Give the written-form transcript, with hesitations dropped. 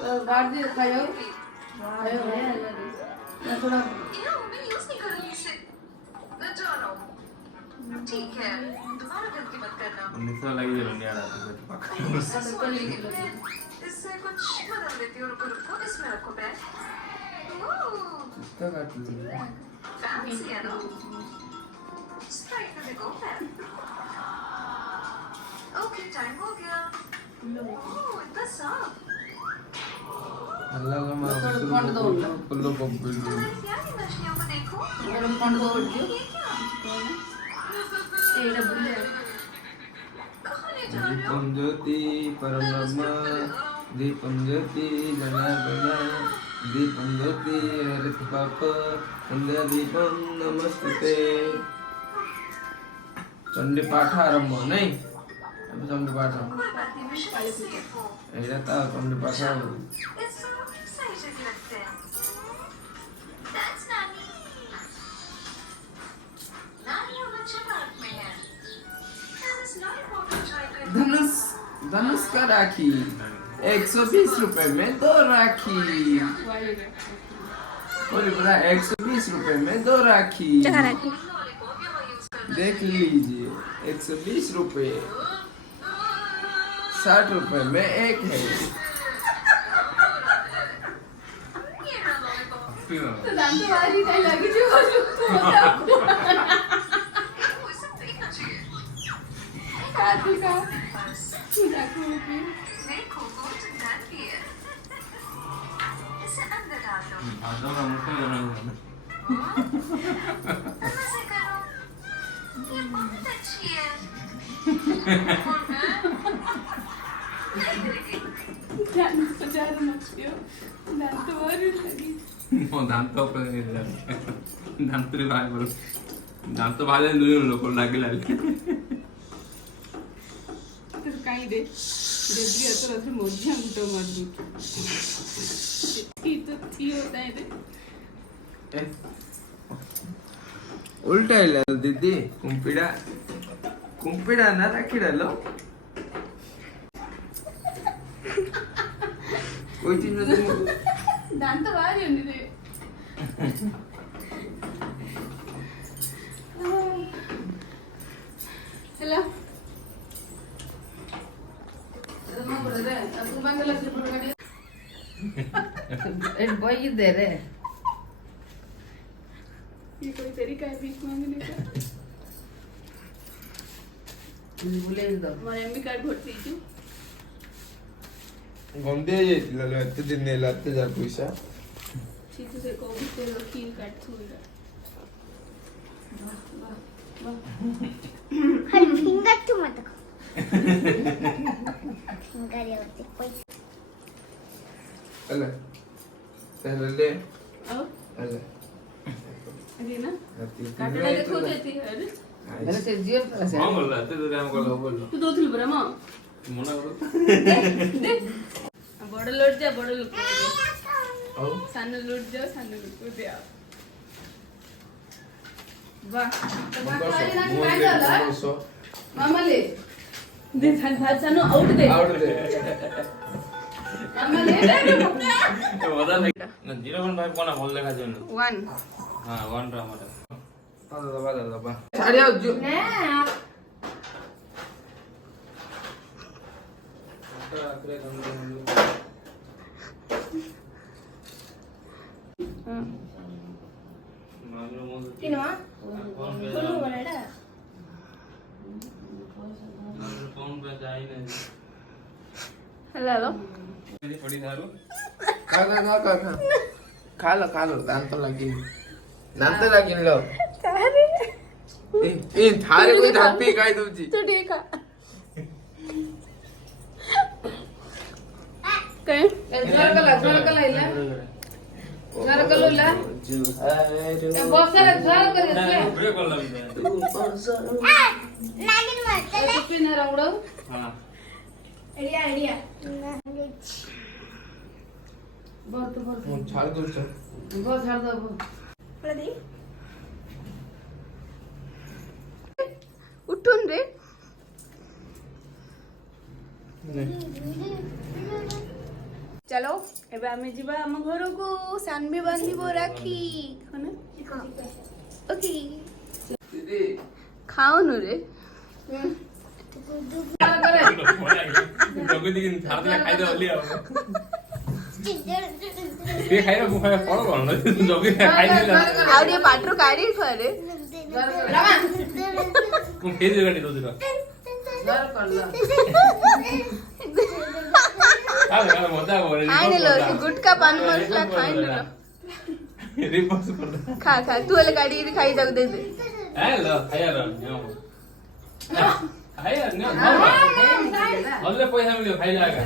गाड़ दे खायो खायो है मैं थोड़ा मैं यूज नहीं करूंगी इसे मैं जा रहा हूँ ठीक है दोबारा गलती मत करना निशा लगी है नहीं आ रहा तो पक्का इससे कुछ बदल देती हूँ रुको रुको इसमें रखो बैग इसका काट लो फैंसी है ना स्ट्राइक में देखो ओके टाइम हो गया ओह इतना साफ अल्लाह का मां फुल्लो पप्पी तुम्हारी प्यारी मछलियों को देखो गरम पानी दो दियो ये क्या एड़ा बुले कहाँ ले जा रहे हो दीपम ज्योति परब्रह्म दीपम ज्योति जनार्दना दीपम ज्योति हरित पाप संध्या दीपम नमस्ते चंडी पाठ आरंभ नहीं अब चंडी पाठ कोई बात नहीं मैं शायद सेफ हूँ ऐसा था चंडी पाठ इसको सही जगह रखते हैं That's नानी नानी और बच्चे पार्क में है This lollipop enjoy करते हैं धनुष धनुष का राखी 120 रुपए में 2 राखी बोले बोला 120 रुपए में 2 राखी lollipop यहाँ यूज करते देख लीजिए 120 रुपए 60 रुपए में एक है हैं ये रहा lollipop तो दांत वाली कहीं लगी जो वो इसे देखना चाहिए काटू का बस रखो की देखो गोल्डन डन भी है इसे अंदर डाल दो आदो का मुट्ठी करना ऐसे करो ये बहुत अच्छी है और मैं दांत तो ज़्यादा मत पियो दांत वाली लगी वो दांत तो पर दांत रे भाई बोल दांत तो भाई दुनिया लोग लागे लागे तो कहीं दे दिया तो रस मोजी हम तो मत दी तो थी होता है दे उल्टा है दीदी कुंपीड़ा ना रखी डालो कोई चीज में तुम दांत वाली होनी दे हेलो वही दे रहे ये कोई तरीका है भीख मांगने का बोले दो हमारे एमबी कार्ड भोट दीजिए गंदे ଯାଇଥିଲା लो ଏତେ ଦିନ ହେଲା ଏତେ ଯା ପଇସା चीज से को भी तेरे खीर काट थोड़ा हल फिंगर तू मत फिंगर ये होते कोई ହେଲା ତାହେଲେ ले अब ହେଲା अरे ना ରାତି काटना देखो देती है अरे मेरे से जियो से ହଁ बोलला ଏତେ ଦୂର ଆମ କଲ ବୋଲ तू दो थिल बरा मां ମନା କର बड़ लोट जा बड़ लोट ଆଉ सान लोट जा सान लोट को दे आप वाह तो बात वाली ना काय झाला मामा ले दे सान भात सानो आउट दे आउट दे मामा ले दे मजा नहीं ना 0.5 कोना बोल लेखा जन 1 हां 1 रा मारे दबा छाड़ी आओ जो ने किनवा बोलो बनेड़ा फोन पे जाई नहीं हेलो हेलो मेरी पड़ी थारू खा लो दांत लगी लो ए थारे कोई धापी खाई दूची तू ठीक है कहीं झरकला इला झरकलो ला बहुत सारा झरकल इसले ब्रेक कर लगी नागिन मत तो पिन रंगड़ो हां आइडिया बहुत छाड़ दो चल बहुत झाड़ दो पड़ा दे उठून रे चलो एबे आमे जिबा हम घर को सानबी बांधिबो राखी हने ओके दीदी खाओ नु रे जगह दिन थार दिला खाइ दे ओली आ ये खाइ मु खाइ फल कोन जगह खाइ दिला आउ रे पाटरो काढी खरे मु फेर गाडी दो दिला घर कर लो आ मजा बोले खाने लो गुटका पान मसला खाने लो रिपोर्ट कर दे खा खा तू वाले गाड़ी खाई जाऊ दे दे ए लो खाया रो खाया न अल्ले पैसा मिल्यो खाइ लागा